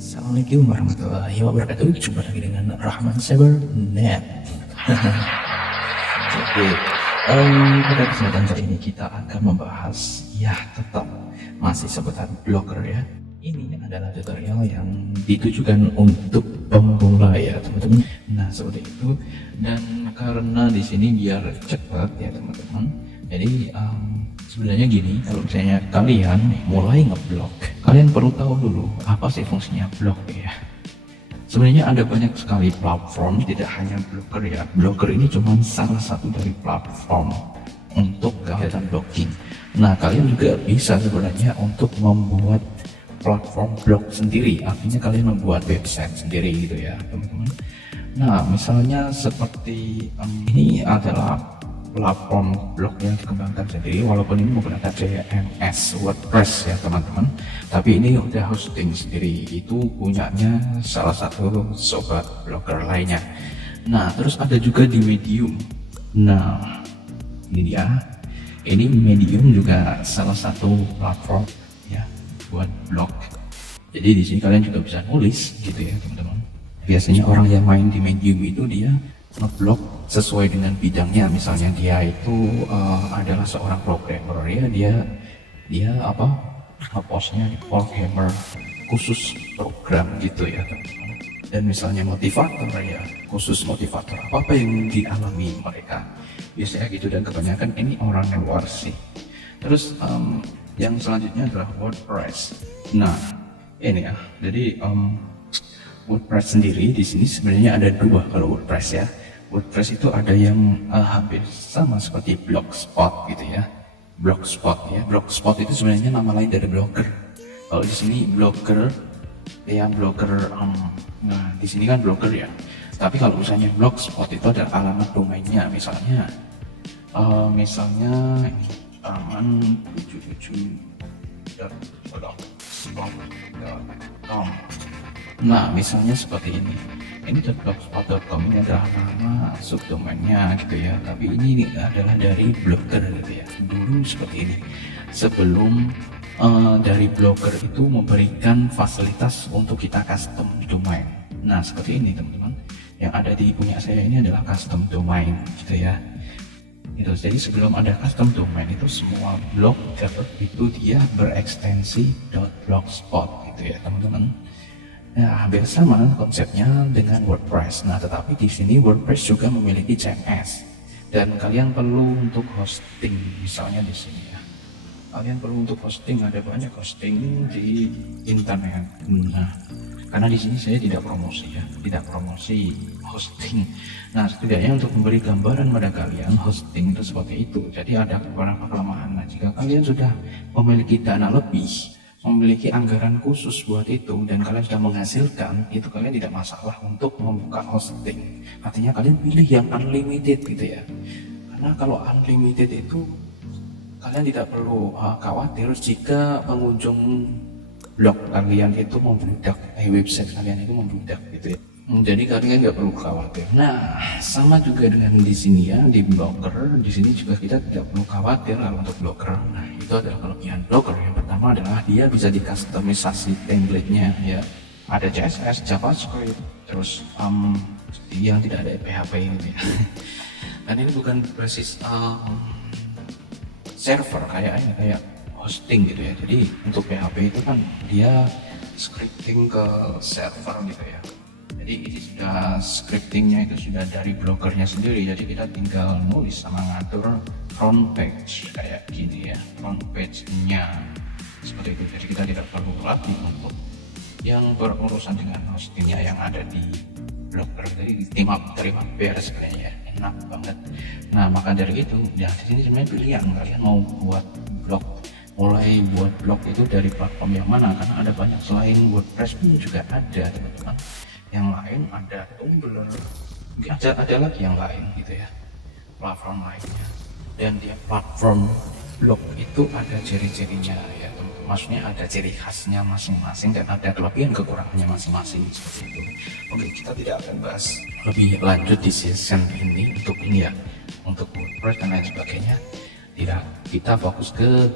Assalamualaikum warahmatullahi wabarakatuh. Jumpa lagi dengan Rahman Saber Net. Jadi pada kesempatan kali ini kita akan membahas tetap masih seputar blogger ya. Ini adalah tutorial yang ditujukan untuk pemula ya teman-teman. Nah seperti itu, dan karena di sini biar cepat ya teman-teman. Jadi sebenarnya gini, kalau misalnya kalian mulai ngeblog, kalian perlu tahu dulu apa sih fungsinya blog ya. Sebenarnya ada banyak sekali platform, tidak hanya Blogger ya. Blogger ini cuma salah satu dari platform untuk kegiatan blogging. Nah kalian juga bisa sebenarnya untuk membuat platform blog sendiri, artinya kalian membuat website sendiri gitu ya teman-teman. Nah misalnya seperti ini adalah platform blog yang dikembangkan sendiri, walaupun ini menggunakan CMS WordPress ya teman-teman, tapi ini udah hosting sendiri, itu punyanya salah satu sobat blogger lainnya. Nah terus ada juga di Medium. Nah ini dia, ini Medium juga salah satu platform ya buat blog. Jadi di sini kalian juga bisa nulis gitu ya teman-teman. Biasanya orang yang main di Medium itu dia ngeblog sesuai dengan bidangnya. Misalnya dia itu adalah seorang programmer ya, dia ngepostnya di programmer khusus program gitu ya teman-teman. Dan misalnya motivator ya, khusus motivator apa yang dialami mereka biasanya gitu, dan kebanyakan ini orang luar sih. Terus yang selanjutnya adalah WordPress. Nah ini ya, jadi WordPress sendiri di sini sebenarnya ada dua kalau WordPress ya. WordPress itu ada yang hampir sama seperti Blogspot gitu ya. Blogspot ya. Blogspot itu sebenarnya nama lain dari Blogger. Kalau di sini Blogger ya, Blogger. Nah di sini kan Blogger ya. Tapi kalau misalnya Blogspot itu ada alamat domainnya, misalnya rahman77.blogspot.com. Nah misalnya seperti ini. Ini blogspot.com ini adalah nama subdomainnya gitu ya, tapi ini adalah dari Blogger gitu ya. Dulu seperti ini, sebelum dari Blogger itu memberikan fasilitas untuk kita custom domain. Nah seperti ini teman-teman, yang ada di punya saya ini adalah custom domain gitu ya. Itu jadi sebelum ada custom domain itu semua Blogger itu dia berekstensi .blogspot gitu ya teman-teman. Nah, hampir sama konsepnya dengan WordPress. Nah, tetapi di sini WordPress juga memiliki CMS, dan kalian perlu untuk hosting. Misalnya di sini ya, kalian perlu untuk hosting, ada banyak hosting di internet. Nah, karena di sini saya tidak promosi ya, tidak promosi hosting. Nah, setidaknya untuk memberi gambaran pada kalian, hosting itu seperti itu. Jadi ada beberapa kelemahan. Nah, jika kalian sudah memiliki dana lebih, memiliki anggaran khusus buat itu, dan kalian sudah menghasilkan itu, kalian tidak masalah untuk membuka hosting. Artinya kalian pilih yang unlimited gitu ya, karena kalau unlimited itu kalian tidak perlu khawatir jika pengunjung blog kalian itu membludak, website kalian itu membludak gitu ya. Jadi kalian nggak perlu khawatir. Nah sama juga dengan di sini ya, di Blogger di sini juga kita tidak perlu khawatir kalau untuk Blogger. Nah itu adalah kelebihan Blogger. Yang pertama adalah dia bisa dikustomisasi template-nya ya, ada CSS, JavaScript, terus yang tidak ada PHP gitu ya. Dan ini bukan basis server kayak hosting gitu ya. Jadi untuk PHP itu kan dia scripting ke server gitu ya. Jadi ini sudah scriptingnya itu sudah dari bloggernya sendiri, jadi kita tinggal nulis sama ngatur front page kayak gini ya, front page-nya seperti itu. Jadi kita tidak perlu lagi untuk yang berurusan dengan hostingnya yang ada di Blogger. Jadi terima beres kalian ya, enak banget. Nah maka dari itu ya, di sini sebenarnya pilihan kalian mau buat blog, mulai buat blog itu dari platform yang mana, karena ada banyak selain WordPress pun juga ada teman-teman. Yang lain ada Tumblr, mungkin ada lagi yang lain gitu ya, platform lainnya. Dan di platform blog itu ada ciri-cirinya ya teman-teman, maksudnya ada ciri khasnya masing-masing dan ada kelebihan kekurangannya masing-masing seperti itu. Oke, kita tidak akan bahas lebih lanjut di season ini untuk ini ya, untuk WordPress dan lain sebagainya. Tidak, kita fokus ke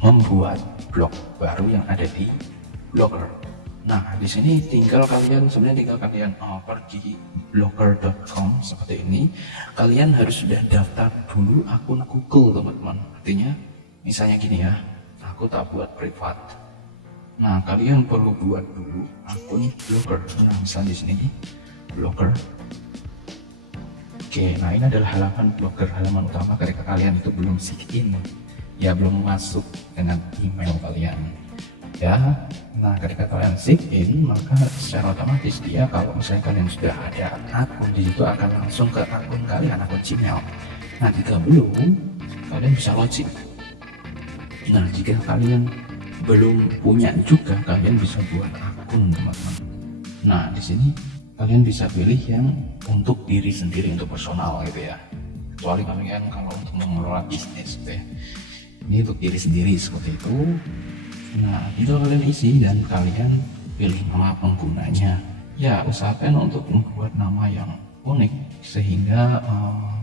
membuat blog baru yang ada di Blogger. Nah, di sini sebenarnya tinggal kalian pergi blogger.com seperti ini. Kalian harus sudah daftar dulu akun Google, teman-teman. Artinya, misalnya gini ya, aku tak buat privat. Nah, kalian perlu buat dulu akun blogger. Nah, misalnya di sini blogger. Oke, nah ini adalah halaman blogger, halaman utama ketika kalian itu belum sign in, ya belum masuk dengan email kalian. Ya, nah ketika kalian sign in, maka secara otomatis dia kalau misalnya kalian sudah ada akun di situ akan langsung ke akun kalian, akun Gmail. Nah jika belum, kalian bisa login. Nah jika kalian belum punya juga, kalian bisa buat akun, teman-teman. Nah di sini kalian bisa pilih yang untuk diri sendiri, untuk personal gitu ya. Kecuali kalian kalau untuk mengelola bisnis gitu ya. Ini untuk diri sendiri seperti itu. Nah, itu kalian isi dan kalian pilih nama penggunanya. Ya, usahakan untuk membuat nama yang unik sehingga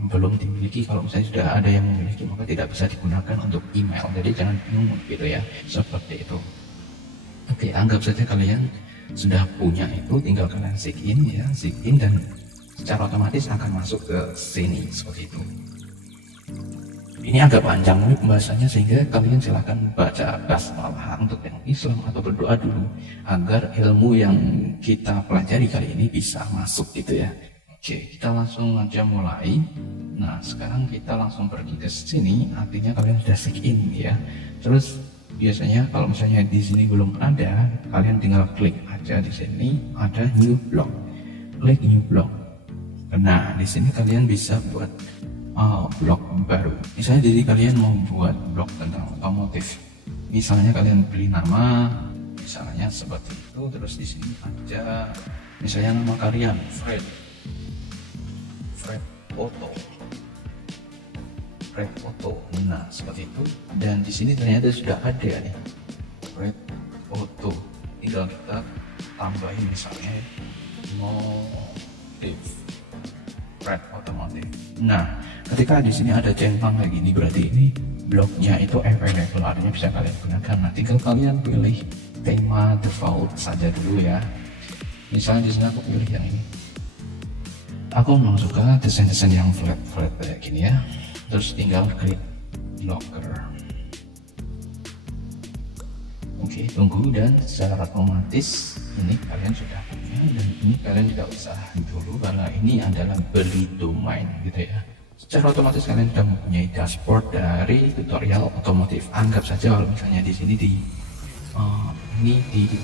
belum dimiliki. Kalau misalnya sudah ada yang memiliki, maka tidak bisa digunakan untuk email. Jadi jangan bingung gitu ya, seperti itu. Oke, anggap saja kalian sudah punya itu, tinggal kalian sign in dan secara otomatis akan masuk ke sini seperti itu. Ini agak panjang nih pembahasannya, sehingga kalian silahkan baca basmalah untuk yang Islam atau berdoa dulu agar ilmu yang kita pelajari kali ini bisa masuk gitu ya. Oke, kita langsung aja mulai. Nah, sekarang kita langsung pergi ke sini, artinya kalian sudah sign in ya. Terus biasanya kalau misalnya di sini belum ada, kalian tinggal klik aja di sini ada new blog. Klik new blog. Nah, di sini kalian bisa buat blog baru. Misalnya jadi kalian mau buat blog tentang otomotif. Misalnya kalian beli nama, misalnya seperti itu. Terus di sini ada misalnya nama kalian Fred Auto. Nah seperti itu. Dan di sini ternyata sudah ada nih Fred Auto. Tinggal kita tambahin misalnya motif Fred Automotive. Nah, ketika di sini ada centang kayak gini, berarti ini blognya itu available, artinya bisa kalian gunakan. Nah, tinggal kalian pilih tema default saja dulu ya. Misalnya di sini aku pilih yang ini. Aku memang suka desain-desain yang flat kayak gini ya. Terus tinggal klik blogger. Oke, tunggu dan secara otomatis ini kalian sudah punya, dan ini kalian juga usahakan dulu karena ini adalah beli domain gitu ya. Secara otomatis kalian sudah mempunyai dashboard dari tutorial otomotif. Anggap saja kalau misalnya di sini di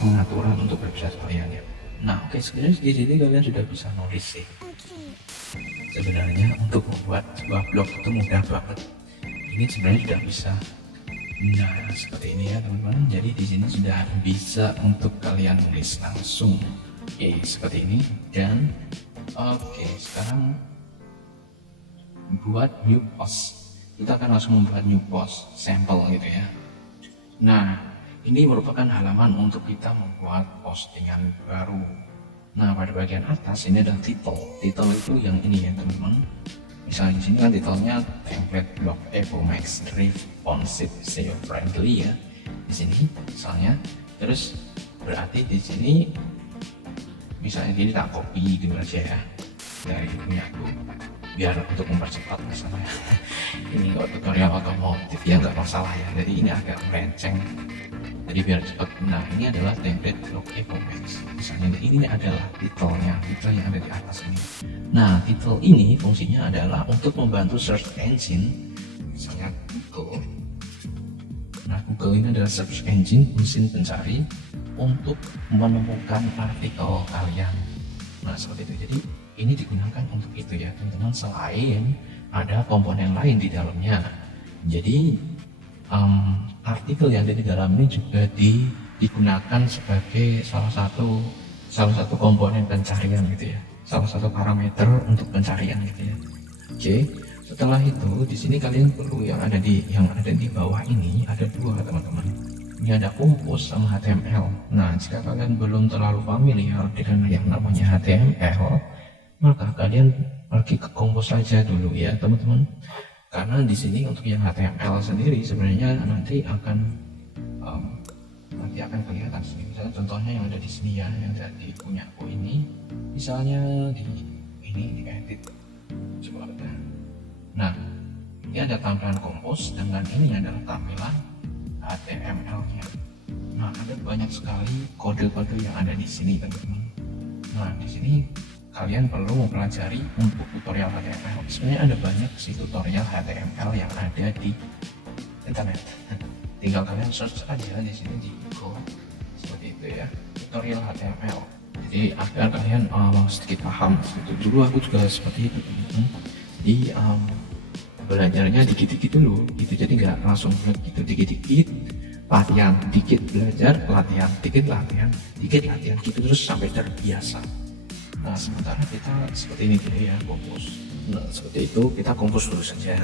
pengaturan untuk website kalian ya. Nah, oke, sebenarnya di sini kalian sudah bisa nulis sih. Sebenarnya untuk membuat sebuah blog itu mudah banget. Ini sebenarnya sudah bisa. Nah, seperti ini ya teman-teman. Jadi di sini sudah bisa untuk kalian tulis langsung. Oke, seperti ini. Dan oke, sekarang buat new post. Kita akan langsung membuat new post sampel gitu ya. Nah, ini merupakan halaman untuk kita membuat postingan baru. Nah, pada bagian atas ini ada title. Title itu yang ini ya teman-teman. Misalnya di sini kan titelnya template blog Evo Max responsive SEO friendly ya. Di sini misalnya, terus berarti di sini misalnya ini tak copy gitu aja ya dari punya aku biar untuk mempercepat misalnya. Ini tutorial otomotif ya, nggak masalah ya. Jadi ini agak melenceng. Jadi biar cepat. Nah, ini adalah template blog Evo Max. Misalnya ini adalah titelnya, titel yang ada di atas ini. Nah, titel ini fungsinya adalah untuk membantu search engine, misalnya Google. Nah, Google ini adalah search engine, mesin pencari untuk menemukan artikel kalian. Nah, seperti itu. Jadi ini digunakan untuk itu ya, teman-teman. Selain ada komponen lain di dalamnya. Jadi artikel yang ada di dalam ini juga digunakan sebagai salah satu komponen pencarian gitu ya, salah satu parameter untuk pencarian gitu ya. Oke, setelah itu di sini kalian perlu yang ada di bawah ini ada dua teman-teman. Ini ada Compose sama HTML. Nah, jika kalian belum terlalu familiar dengan yang namanya HTML, maka kalian pergi ke Compose saja dulu ya teman-teman. Karena di sini untuk yang HTML sendiri sebenarnya nanti akan nanti akan kelihatan sini. Misalnya contohnya yang ada di sini ya, yang ada di punya aku ini, misalnya di ini di edit, coba ada. Nah, ini ada tampilan kompos dengan ini adalah tampilan HTML-nya. Nah, ada banyak sekali kode-kode yang ada di sini teman-teman. Nah, di sini kalian perlu mempelajari untuk tutorial HTML. Sebenarnya ada banyak sih tutorial HTML yang ada di internet. Tinggal kalian search aja di sini di Google seperti itu ya, tutorial HTML. Jadi agar kalian sedikit paham. Itu dulu aku juga seperti itu teman-teman. Jadi belajarnya dikit-dikit dulu gitu, jadi nggak langsung gitu, dikit-dikit latihan, dikit belajar, latihan, dikit latihan, dikit latihan gitu terus sampai terbiasa. Nah, sementara kita seperti ini dulu ya, kompos. Nah, seperti itu kita kompos dulu saja.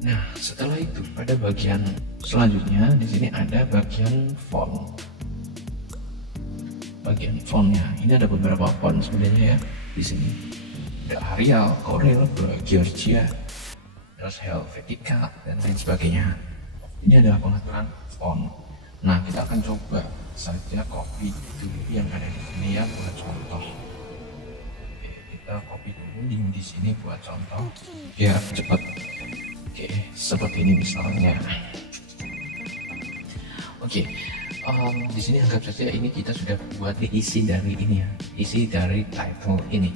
Nah, setelah itu pada bagian selanjutnya di sini ada bagian font. Bagian fontnya ini ada beberapa font sebenarnya ya di sini. Ada Arial, Corel, Georgia, terus Helvetica dan lain sebagainya. Ini adalah pengaturan font. Nah, kita akan coba saja copy dulu yang ada di sini ya buat contoh. Oke, kita copy dulu link di sini buat contoh biar cepat. Oke, seperti ini misalnya. Oke, di sini anggap saja ini kita sudah buat isi dari ini ya, isi dari title ini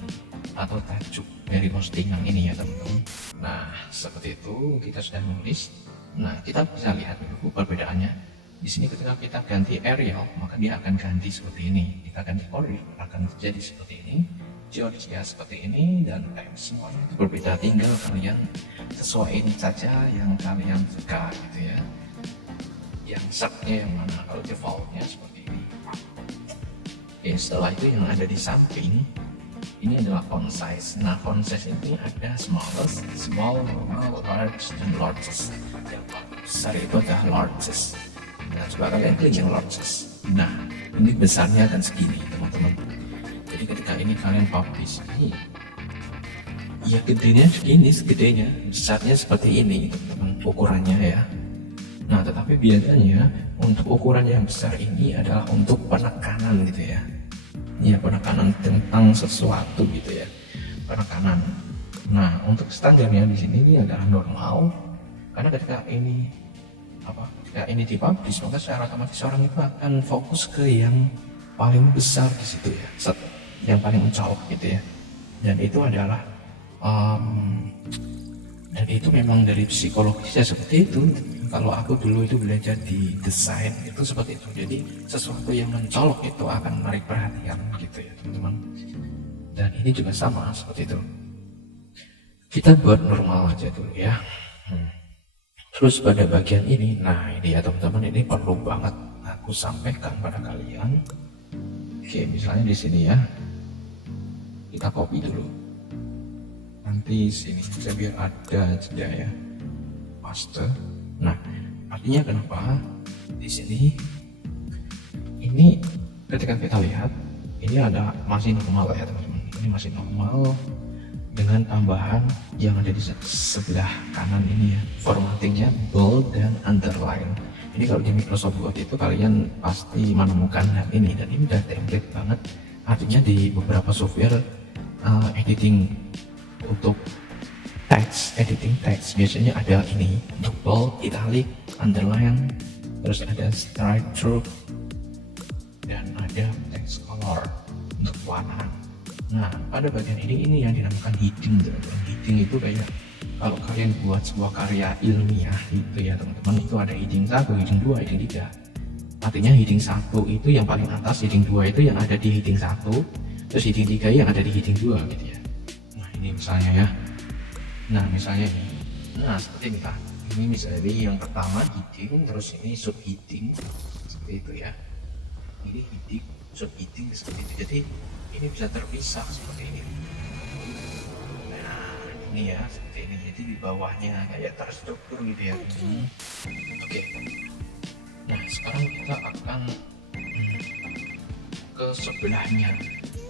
atau tajuk dari postingan ini ya teman-teman. Nah, seperti itu kita sudah menulis. Nah, kita bisa lihat dulu perbedaannya. Di sini ketika kita ganti Arial, maka dia akan ganti seperti ini. Kita ganti Corel akan jadi seperti ini. Georgia seperti ini, dan semuanya itu berbeda. Tinggal kalian sesuaiin saja yang kalian suka gitu ya. Yang setnya yang mana, kalau defaultnya seperti ini. Oke, setelah itu yang ada di samping ini adalah font size. Nah, font size ini ada smallest, small, normal, large, dan largest. Yang besar itu adalah largest. Nah, coba kalian klik yang largest. Nah, ini besarnya akan segini teman-teman. Jadi ketika ini kalian publish ini, ya gedenya segini, segedenya, besarnya seperti ini teman-teman, ukurannya ya. Nah, tetapi biasanya untuk ukuran yang besar ini adalah untuk penekanan gitu ya. Ya, penekanan tentang sesuatu gitu ya, penekanan. Nah, untuk standarnya di sini ini adalah normal, karena ketika ini dipublish maka secara otomatis orang itu akan fokus ke yang paling besar di situ ya, yang paling mencolok gitu ya. Dan itu adalah dan itu memang dari psikologisnya seperti itu. Kalau aku dulu itu belajar di desain itu seperti itu, jadi sesuatu yang mencolok itu akan menarik perhatian gitu ya teman-teman. Dan ini juga sama seperti itu. Kita buat normal aja dulu ya. Terus pada bagian ini, nah ini ya teman-teman, ini perlu banget aku sampaikan pada kalian. Oke, misalnya di sini ya, kita copy dulu. Nanti sini saya biar ada jeda ya, paste. Nah, artinya kenapa di sini ini ketika kita lihat ini ada masih normal ya teman-teman. Ini masih normal dengan tambahan yang ada di sebelah kanan ini ya, formattingnya bold dan underline. Ini kalau di Microsoft Word itu kalian pasti menemukan hal ini, dan ini udah template banget. Artinya di beberapa software editing untuk text, editing text biasanya ada ini untuk bold, italic, underline, terus ada strike through, dan ada text color untuk warna. Nah, pada bagian ini yang dinamakan heading. Heading itu kayak kalau kalian buat sebuah karya ilmiah itu ya teman-teman, itu ada heading 1, heading 2, heading 3. Artinya heading 1 itu yang paling atas, heading 2 itu yang ada di heading 1, terus heading 3 yang ada di heading 2 gitu ya. Nah, ini misalnya ya. Nah, misalnya ini. Nah, seperti ini lah. Ini misalnya yang pertama heading, terus ini sub heading seperti itu ya. Ini heading, sub heading seperti itu. Jadi ini bisa terpisah seperti ini. Nah, ini ya seperti ini. Jadi di bawahnya kayak terstruktur gitu ya. Oke. Nah, sekarang kita akan ke sebelahnya.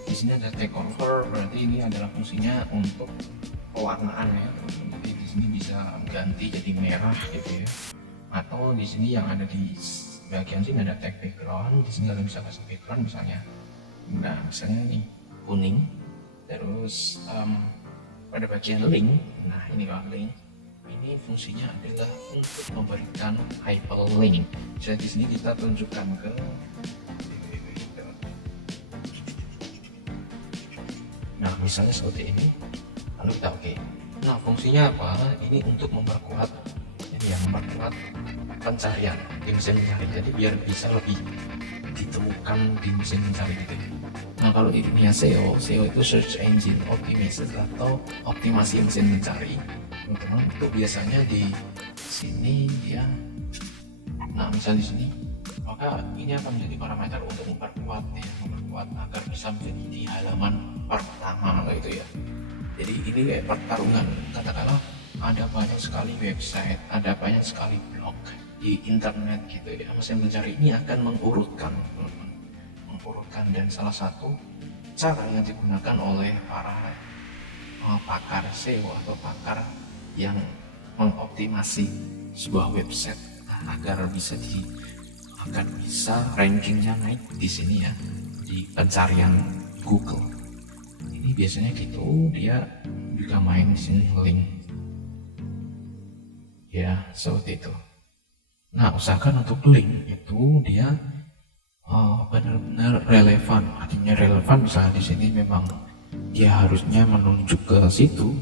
Di sini ada take over, berarti ini adalah fungsinya untuk pewarnaan ya. Jadi di sini bisa ganti jadi merah gitu ya. Atau di sini yang ada di bagian sini ada tag background, di sini kalian bisa kasih background misalnya. Nah, misalnya ini kuning, terus pada bagian link, nah ini Pak link. Ini fungsinya adalah untuk memberikan hyperlink. Jadi di sini kita tunjukkan ke nah misalnya seperti ini, lalu kita oke. Nah fungsinya apa? Ini untuk memperkuat, jadi yang memperkuat pencarian di mesin pencari, jadi biar bisa lebih ditemukan di mesin pencari gitu. Nah kalau ini ya SEO itu search engine optimization atau optimasi mesin pencari, teman-teman. Itu biasanya di sini dia, nah misal di sini, maka ini akan menjadi parameter untuk memperkuat agar bisa menjadi di halaman pertama gitu ya. Jadi ini kayak pertarungan, katakanlah ada banyak sekali website, ada banyak sekali blog di internet gitu ya. Mesin pencari ini akan mengurutkan, dan salah satu cara yang digunakan oleh para pakar SEO atau pakar yang mengoptimasi sebuah website agar bisa rankingnya naik di sini ya, di pencarian Google. Ini biasanya gitu, dia juga main di sini link ya, seperti itu. Nah usahakan untuk link itu dia benar-benar relevan. Artinya relevan, misalnya di sini memang dia harusnya menunjuk ke situ,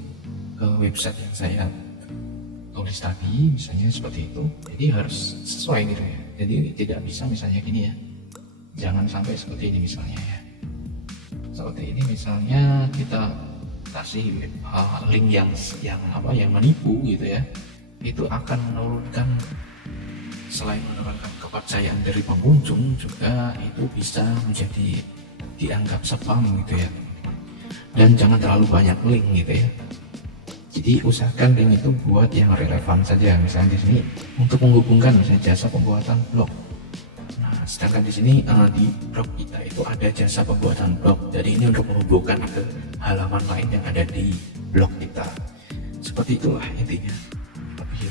ke website yang saya tulis tadi, misalnya seperti itu. Jadi harus sesuai gitu ya. Jadi tidak bisa misalnya gini ya, jangan sampai seperti ini misalnya ya. Seperti ini misalnya kita kasih link yang menipu gitu ya, itu akan menurunkan, selain menurunkan kepercayaan dari pengunjung, juga itu bisa menjadi dianggap spam gitu ya. Dan jangan terlalu banyak link gitu ya. Jadi usahakan link itu buat yang relevan saja. Misalnya di sini untuk menghubungkan misalnya jasa pembuatan blog. Nah, sedangkan di sini di blog kita itu ada jasa pembuatan blog. Jadi ini untuk menghubungkan ke halaman lain yang ada di blog kita. Seperti itulah intinya.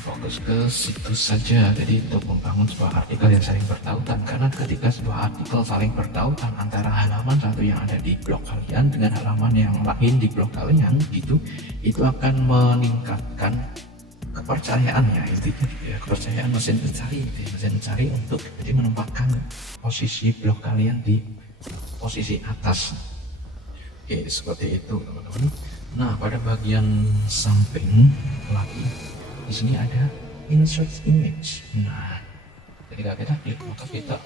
Fokus ke situs saja, jadi untuk membangun sebuah artikel yang saling bertautan. Karena ketika sebuah artikel saling bertautan antara halaman satu yang ada di blog kalian dengan halaman yang lain di blog kalian gitu, itu akan meningkatkan kepercayaan ya, intinya gitu ya, kepercayaan mesin pencari gitu ya, mesin pencari untuk jadi menempatkan posisi blog kalian di posisi atas. Oke, seperti itu teman-teman. Nah pada bagian samping lagi di sini ada insert image. Nah, ketika kita klik maka kita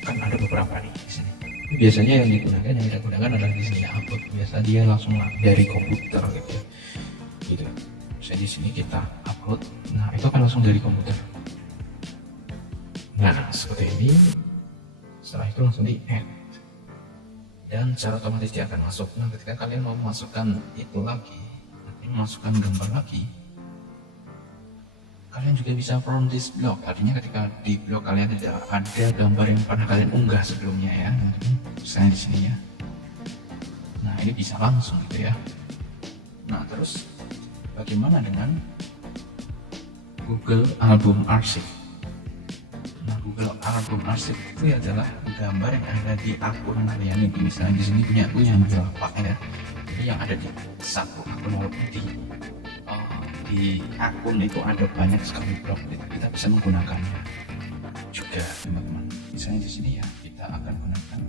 akan ada beberapa nih di sini. Biasanya yang kita gunakan adalah di sini upload. Biasa dia langsung dari komputer gitu ya. Gitu. Misalnya di sini kita upload. Nah, itu akan langsung dari komputer. Nah, seperti ini. Setelah itu langsung di add. Dan secara otomatis dia akan masuk. Nah, ketika kalian mau masukkan itu lagi, masukkan gambar lagi, kalian juga bisa from this blog. Artinya ketika di blog kalian tidak ada gambar yang pernah kalian unggah sebelumnya ya, misalnya di sini ya. Nah ini bisa langsung gitu ya. Nah terus bagaimana dengan Google Album Archive? Nah Google Album Archive itu adalah gambar yang ada di akun kalian. Ini misalnya di sini punya aku yang berapa ya. Jadi yang ada di satu akun walaupun di akun itu ada banyak sekali blog, kita bisa menggunakannya juga teman-teman. Misalnya di sini ya kita akan gunakan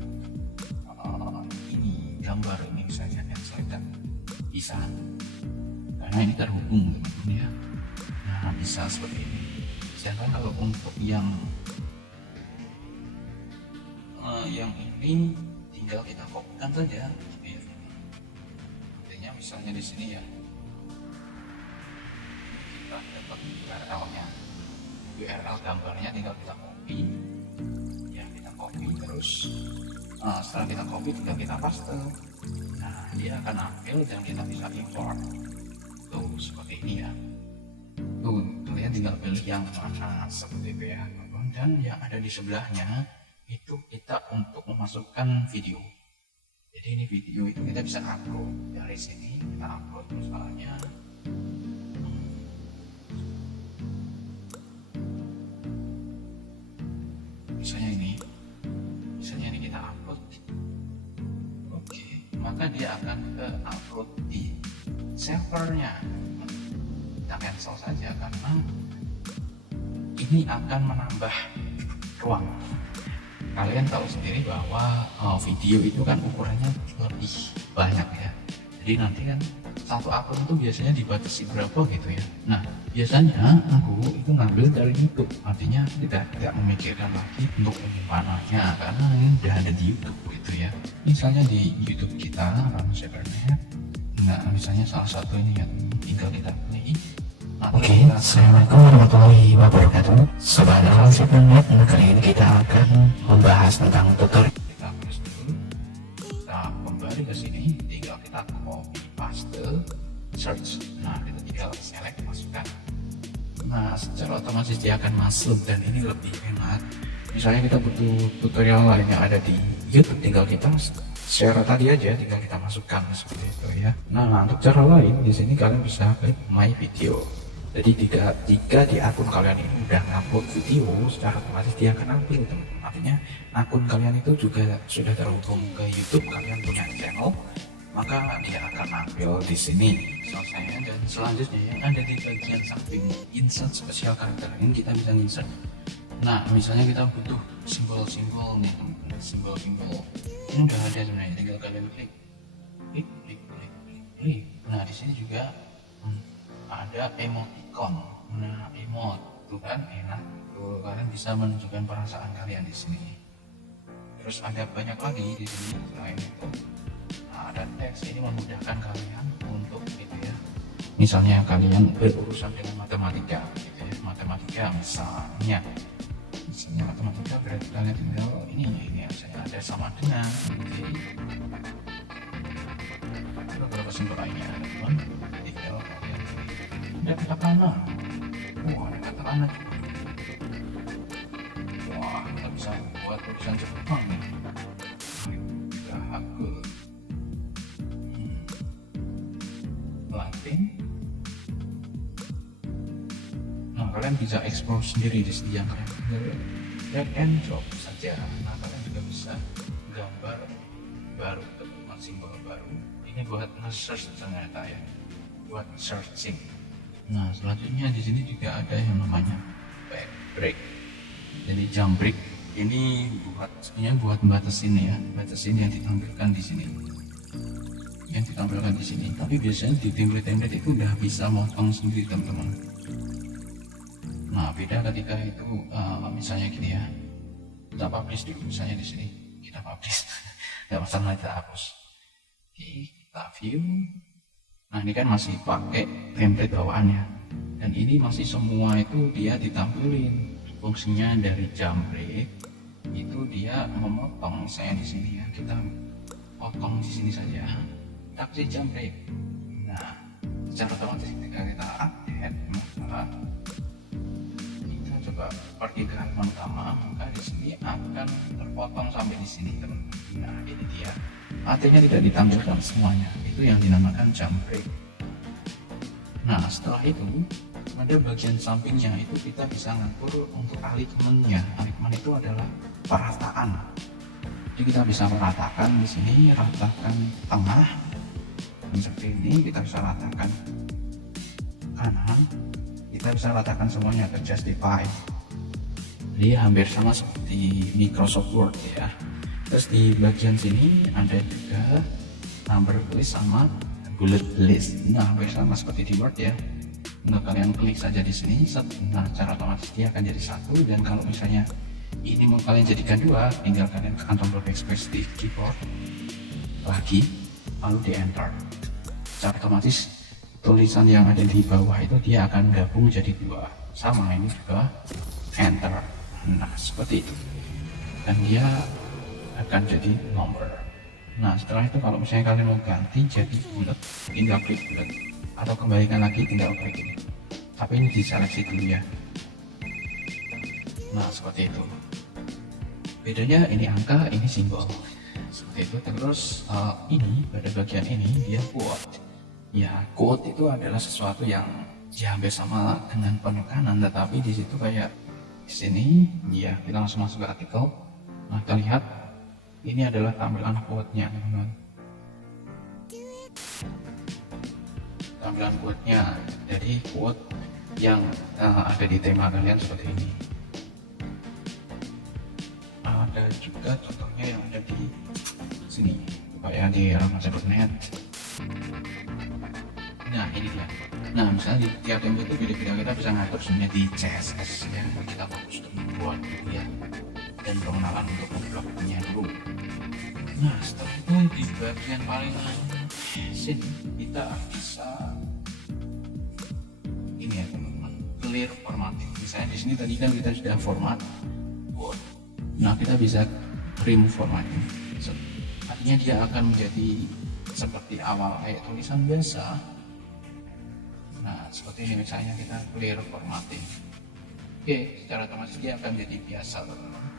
ini gambar ini misalnya yang select bisa, karena ini terhubung teman-teman ya. Nah bisa seperti ini. Sedangkan kalau untuk yang ini tinggal kita kopikan saja. Artinya misalnya di sini ya dapat URL gambarnya, tinggal kita copy ya, kita copy terus. Setelah kita copy tinggal kita paste. Nah dia akan ambil dan kita bisa import tuh seperti ini ya. Tuh kalian tinggal pilih yang mana seperti itu ya. Dan yang ada di sebelahnya itu kita untuk memasukkan video. Jadi ini video itu kita bisa upload dari sini, kita upload misalnya maka dia akan ke upload di servernya. Kita cancel saja karena ini akan menambah ruang. Kalian tahu sendiri bahwa video itu kan ukurannya lebih banyak ya. Jadi nanti kan satu akun itu biasanya dibatasi berapa gitu ya. Nah biasanya aku itu ngambil dari YouTube, artinya tidak memikirkan lagi untuk mananya karena ini udah ada di YouTube gitu ya. Misalnya di YouTube kita Ramsebernet, nah misalnya salah satu ini yang tinggal kita play. Oke, assalamualaikum warahmatullahi wabarakatuh. Sobat Ramsebernet, kali ini kita akan membahas tentang tutorial. Kita press dulu, kita kembali ke sini, tinggal kita copy paste, search. Nah kita tinggal select, masukkan. Nah secara otomatis dia akan masuk dan ini lebih hemat. Misalnya kita butuh tutorial lain yang ada di YouTube, tinggal kita share tadi aja, tinggal kita masukkan seperti itu ya. Nah untuk cara lain di sini kalian bisa klik my video. Jadi jika di akun kalian ini udah ngupload video, secara otomatis dia akan nampil teman-teman. Artinya akun kalian itu juga sudah terhubung ke YouTube, kalian punya channel, maka dia akan nampil di sini. Selesai. Dan selanjutnya yang ada di bagian samping insert spesial karakter ini kita bisa insert. Nah misalnya kita butuh simbol-simbol nih teman-teman, simbol-simbol ini udah ada sebenarnya, tinggal kalian klik. Nah di sini juga ada emoticon. Nah emot itu kan enak tuh, kalian bisa menunjukkan perasaan kalian di sini. Terus ada banyak lagi di sini selain itu. Nah, ada teks, ini memudahkan kalian untuk gitu ya. Misalnya kalian berurusan dengan matematika gitu ya, matematika misalnya matematika berarti kalian tinggal ini saya ada sama dengan ini. Beberapa simbol lainnya ada teman, tinggal kalian ada katakana. Wah ada katakana juga. Wah kita bisa buat tulisan Jepang nih. Gahaku Latin. Nah kalian bisa explore sendiri di sini yang kalian drag and drop saja. Nah kalian juga bisa gambar baru, teman, simbol baru. Ini buat nge-search ternyata ya, buat searching. Nah selanjutnya di sini juga ada yang namanya back break. Jadi jump break ini buat batasin ya, batasin yang ditampilkan di sini. Yang ditampilkan di sini. Tapi biasanya di template itu udah bisa motong sendiri teman-teman. Nah beda ketika itu misalnya gini ya, kita publish dulu misalnya di sini, kita publish, nggak masalah kita hapus. Oke, kita view. Nah ini kan masih pakai template bawaannya, dan ini masih semua itu dia ditampilin. Fungsinya dari jump break itu dia memotong, misalnya di sini ya, kita potong di sini saja, kita kasih jump break. Nah secara otomatis ketika kita update maka coba pergi ke halaman utama, maka di sini akan terpotong sampai di sini teman-teman. Nah ini dia, artinya tidak ditampilkan semuanya, itu yang dinamakan jump break. Nah setelah itu pada bagian sampingnya itu kita bisa ngatur untuk alignmentnya. Alignment itu adalah perataan, jadi kita bisa meratakan di sini, ratakan tengah seperti ini, kita bisa ratakan kanan, kita bisa ratakan semuanya ke justify. Jadi hampir sama seperti Microsoft Word ya. Terus di bagian sini ada juga number list sama bullet list. Nah hampir sama seperti di Word ya. Untuk kalian klik saja di sini, nah secara otomatis dia akan jadi satu. Dan kalau misalnya ini mau kalian jadikan dua, tinggal kalian tekan tombol backspace di keyboard lagi, lalu di enter. Secara otomatis tulisan yang ada di bawah itu dia akan gabung jadi dua, sama ini juga enter. Nah seperti itu, dan dia akan jadi nomor. Nah setelah itu kalau misalnya kalian mau ganti jadi bulat, tinggal klik bulat, atau kembalikan lagi tinggal klik ini, tapi ini diseleksi dulu ya. Nah seperti itu, bedanya ini angka, ini simbol seperti itu. Terus ini pada bagian ini dia quote. Ya, quote itu adalah sesuatu yang ya hampir sama dengan penekanan, tetapi di situ kayak di sini ya kita langsung masuk ke artikel. Nah kita lihat ini adalah tampilan quote-nya teman-teman. tampilan quote-nya. Jadi quote yang ada di tema kalian seperti ini. Ada juga contohnya yang ada di sini, kayak di ramaja.net. Nah ini dia. Nah misalnya di tiap template itu beda-beda, kita bisa ngatur sebenarnya di CSS ya. Kita fokus untuk membuat dulu ya, dan pengenalan untuk membloknya dulu. Nah setelah itu di bagian paling sini kita bisa ini ya teman-teman, clear formatting. Misalnya di sini tadi kan kita sudah format Word. Nah kita bisa remove formatting. Artinya dia akan menjadi seperti awal kayak tulisan biasa. Nah seperti ini misalnya kita clear formatting. Oke, secara otomatis dia akan jadi biasa teman-teman.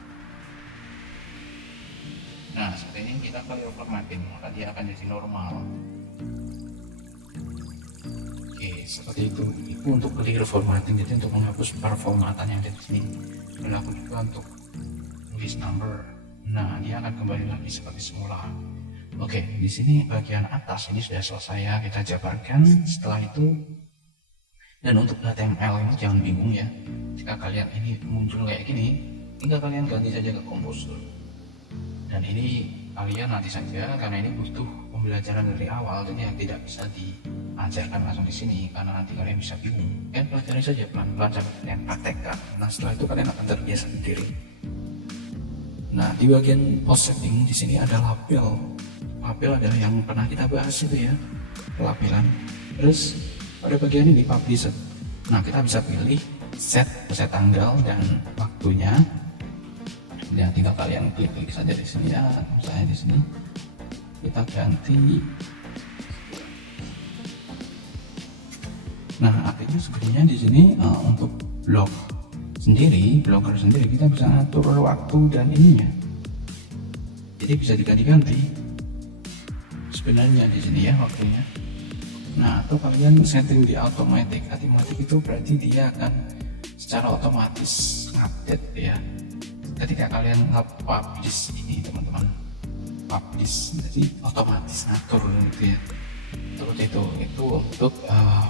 Nah seperti ini kita clear formatting, maka dia akan jadi normal. Oke, seperti itu. Itu untuk clear formatting, jadi untuk menghapus performatan yang ada di sini. Berlaku juga untuk tulis number. Nah dia akan kembali lagi seperti semula. Oke, di sini bagian atas ini sudah selesai ya, kita jabarkan. Setelah itu, dan untuk HTML ini jangan bingung ya, jika kalian ini muncul kayak gini, tinggal kalian ganti saja ke Composer. Dan ini kalian nanti saja, karena ini butuh pembelajaran dari awal, jadi tidak bisa diajarkan langsung di sini, karena nanti kalian bisa bingung. Kalian pelajari saja pelan-pelan sampai kalian praktekkan. Nah setelah itu kalian akan terbiasa sendiri. Nah di bagian post setting di sini ada label. Label adalah yang pernah kita bahas itu ya, pelabelan. Terus pada bagian ini publish. Nah kita bisa pilih set tanggal dan waktunya. Ya tinggal kalian klik saja di sini ya. Misalnya di sini kita ganti. Nah artinya sebenarnya di sini untuk blogger sendiri kita bisa atur waktu dan ininya. Jadi bisa diganti-ganti sebenarnya di sini ya waktunya. Nah atau kalian setting di automatic itu berarti dia akan secara otomatis update ya ketika kalian publish ini teman-teman, publish jadi otomatis ngatur gitu ya. Seperti itu untuk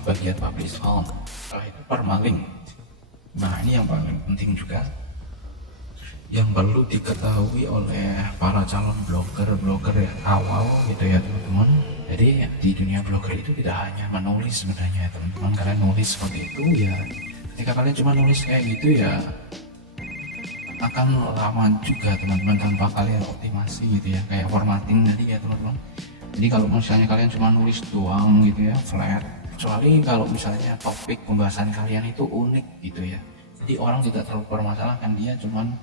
bagian publish all. Setelah itu permalink. Nah ini yang paling penting juga yang perlu diketahui oleh para calon blogger yang awal gitu ya teman-teman. Jadi di dunia blogger itu tidak hanya menulis sebenarnya teman-teman. Kalian nulis seperti itu ya, ketika kalian cuma nulis kayak gitu ya akan lama juga teman-teman tanpa kalian optimasi gitu ya, kayak formatting tadi ya teman-teman. Jadi kalau misalnya kalian cuma nulis doang gitu ya, flat, kecuali kalau misalnya topik pembahasan kalian itu unik gitu ya, jadi orang tidak terlalu permasalahkan, dia cuman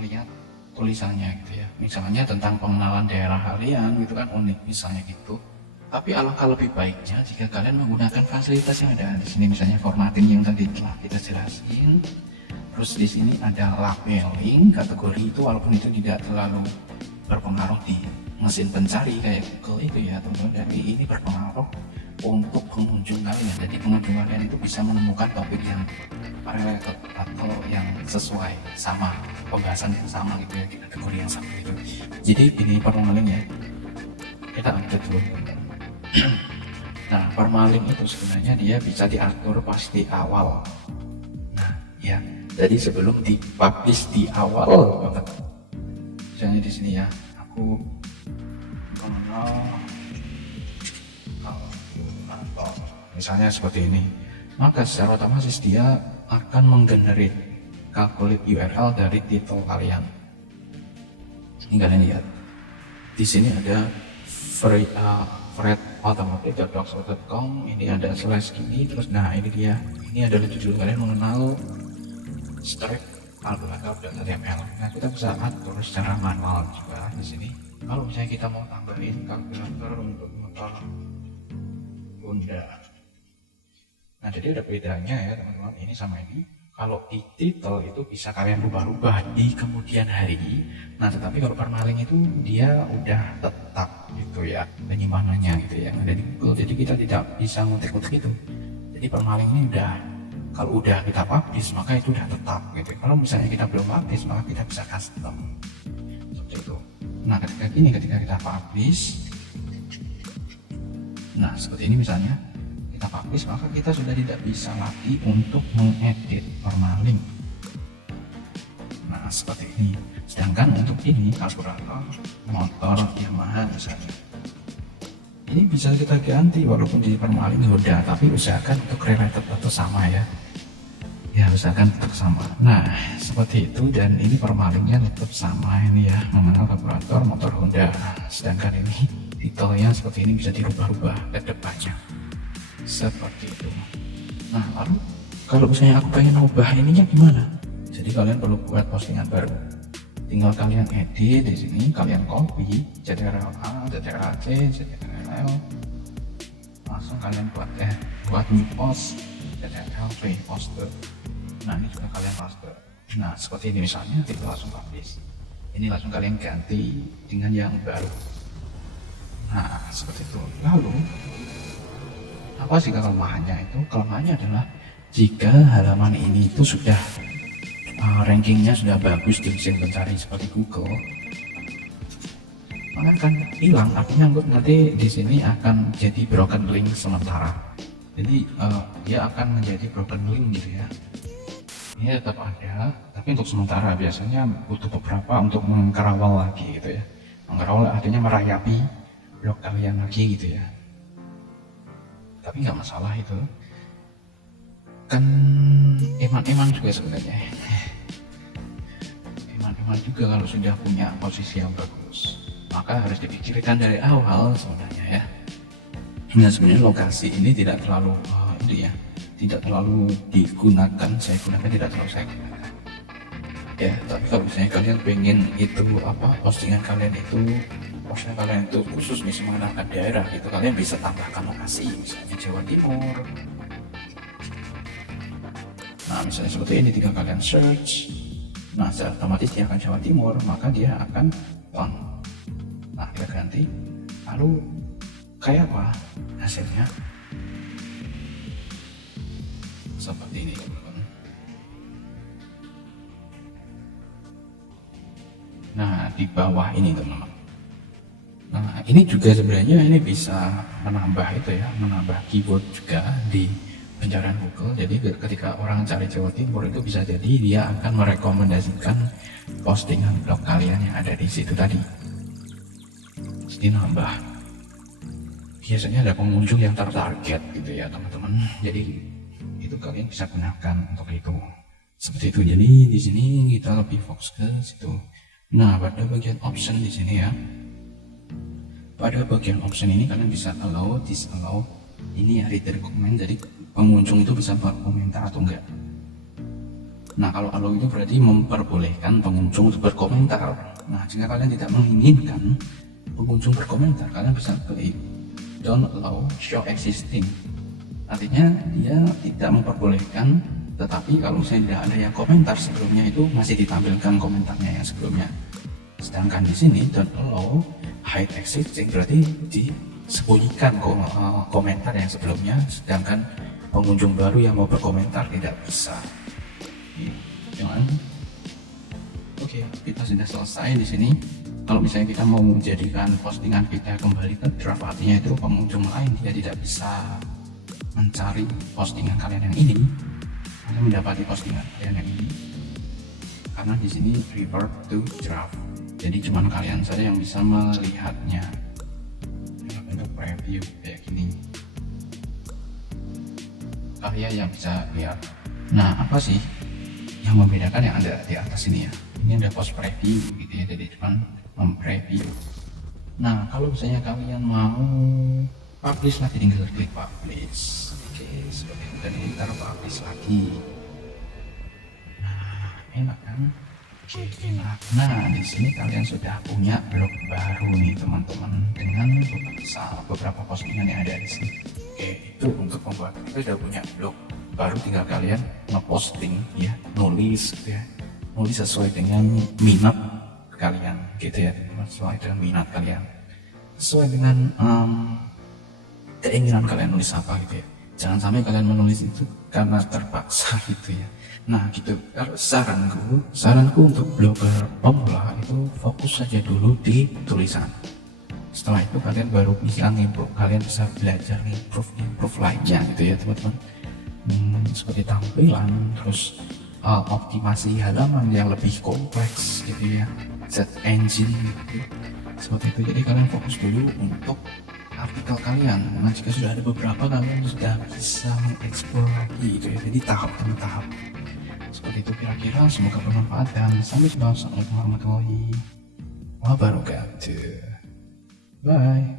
melihat tulisannya gitu ya, misalnya tentang pengenalan daerah kalian gitu kan, unik misalnya gitu. Tapi alangkah lebih baiknya jika kalian menggunakan fasilitas yang ada di sini, misalnya formatting yang tadi telah kita jelasin. Terus di sini ada labeling kategori itu, walaupun itu tidak terlalu berpengaruh di mesin pencari kayak Google itu ya teman-teman, jadi ini berpengaruh untuk pengunjung kalian. Jadi pengunjung kalian itu bisa menemukan topik yang related atau yang sesuai sama pembahasan yang sama gitu ya, di kategori yang sama gitu. Jadi ini permalink ya, kita update dulu. Nah permalink itu sebenarnya dia bisa diatur pas di awal. Nah ya, jadi sebelum dipublish di awal banget. Misalnya di sini ya, aku mengenal atau misalnya seperti ini, maka secara otomatis dia akan menggenerate calculate URL dari titel kalian. Ini kalian lihat di sini ada fredautomatic.blogspot.com, ini ada slash gini, terus nah ini dia, ini adalah judul kalian mengenal strip calculator.html. Nah kita bisa atur secara manual juga di sini. Kalau misalnya kita mau tambahin kalkulator untuk motor Honda, nah jadi ada bedanya ya teman-teman, ini sama ini. Kalau di titel itu bisa kalian rubah-rubah di kemudian hari. Nah tetapi kalau permalink itu dia udah tetap gitu ya penyimpanannya gitu ya, ada di Google, jadi kita tidak bisa ngutik-ngutik itu. Jadi permalink ini udah, kalau udah kita publish maka itu udah tetap gitu. Kalau misalnya kita belum publish maka kita bisa custom seperti itu. Nah ketika kita publish, nah seperti ini misalnya, kita publish, maka kita sudah tidak bisa lagi untuk mengedit permalink. Nah seperti ini. Sedangkan untuk ini karburator motor Yamaha misalnya, ini bisa kita ganti walaupun di permalink Honda, tapi usahakan untuk related atau sama ya. Ya usahakan tetap sama. Nah seperti itu, dan ini permalingnya tetap sama ini ya, mengenal karburator motor Honda. Sedangkan ini titelnya seperti ini bisa dirubah-rubah ke depannya seperti itu. Nah lalu kalau misalnya aku pengen ubah ininya gimana? Jadi kalian perlu buat postingan baru, tinggal kalian edit di sini, kalian copy CTRL-A, CTRL-C, CTRL, langsung kalian buat new post, CTRL-V poster. Nah ini juga kalian paste. Nah seperti ini misalnya, kita langsung publish. Ini langsung kalian ganti dengan yang baru. Nah seperti itu. Lalu apa sih kelemahannya itu? Kelemahannya adalah jika halaman ini itu sudah rankingnya sudah bagus di mesin pencari seperti Google, maka akan hilang. Artinya nanti di sini akan jadi broken link sementara. Jadi dia akan menjadi broken link gitu ya. Ini tetap ada, tapi untuk sementara biasanya butuh beberapa untuk mengkerawal lagi gitu ya. Mengkerawal artinya merayapi blog kalian lagi gitu ya. Tapi nggak masalah itu, kan eman-eman juga sebenarnya. Eman-eman juga kalau sudah punya posisi yang bagus, maka harus dipikirkan dari awal sebenarnya ya. Nah sebenarnya lokasi ini tidak terlalu tidak terlalu digunakan, saya tidak terlalu saya gunakan ya. Tapi kalau misalnya kalian pengen itu postingan kalian itu khusus misalnya menggunakan daerah itu, kalian bisa tambahkan lokasi misalnya Jawa Timur. Nah misalnya seperti ini, tinggal kalian search, nah secara otomatis dia akan Jawa Timur, maka dia akan on. Nah kita ganti, lalu kayak apa hasilnya? Seperti ini teman-teman. Nah di bawah ini teman-teman, nah ini juga sebenarnya ini bisa menambah menambah keyword juga di pencarian Google. Jadi ketika orang cari Jawa Timur itu bisa jadi dia akan merekomendasikan postingan blog kalian yang ada di situ tadi. Jadi nambah, biasanya ada pengunjung yang tertarget gitu ya teman-teman. Jadi itu kalian bisa gunakan untuk itu seperti itu. Jadi di sini kita lebih fokus ke situ. Nah pada bagian option di sini ya, pada bagian option ini kalian bisa allow, disallow. Ini ya reader comment, jadi pengunjung itu bisa berkomentar atau enggak. Nah kalau allow itu berarti memperbolehkan pengunjung untuk berkomentar. Nah jika kalian tidak menginginkan pengunjung berkomentar, kalian bisa klik don't allow show existing. Artinya dia tidak memperbolehkan, tetapi kalau misalnya tidak ada yang komentar sebelumnya itu masih ditampilkan komentarnya yang sebelumnya. Sedangkan di sini don't allow hide existing, berarti disembunyikan komentar yang sebelumnya, sedangkan pengunjung baru yang mau berkomentar tidak bisa. Jangan. Oke, kita sudah selesai di sini. Kalau misalnya kita mau menjadikan postingan kita kembali ke draft, artinya itu pengunjung lain dia tidak bisa mencari postingan kalian yang ini, atau mendapati postingan kalian yang ini, karena di sini revert to draft. Jadi cuman kalian saja yang bisa melihatnya dalam bentuk preview kayak gini. Kalian yang bisa lihat. Nah apa sih yang membedakan yang ada di atas ini ya? Ini ada post preview gitu ya, jadi cuman mempreview. Nah kalau misalnya kalian mau publish lagi, tinggal klik publish. Oke, seperti itu, dan kita publish lagi. Nah enak kan? Oke, enak. Nah di sini kalian sudah punya blog baru nih teman-teman, dengan beberapa postingan yang ada di sini. Oke, itu untuk membuat kita sudah punya blog baru, tinggal kalian ngeposting ya, nulis gitu ya, nulis sesuai dengan minat kalian gitu ya, sesuai dengan minat kalian, sesuai dengan keinginan kalian nulis apa gitu ya. Jangan sampai kalian menulis itu karena terpaksa gitu ya. Nah gitu. Kalau saranku untuk blogger pemula itu fokus saja dulu di tulisan. Setelah itu kalian baru bisa ngimprove, kalian bisa belajar improve lainnya gitu ya teman-teman. Seperti tampilan, terus optimasi halaman yang lebih kompleks gitu ya, set engine gitu, seperti itu. Jadi kalian fokus dulu untuk artikel kalian. Nah jika sudah ada beberapa, kalian sudah bisa mengeksplor lagi gitu ya. Jadi tahap demi tahap seperti itu kira-kira. Semoga bermanfaat dan sampai jumpa. Assalamualaikum warahmatullahi wabarakatuh. Bye.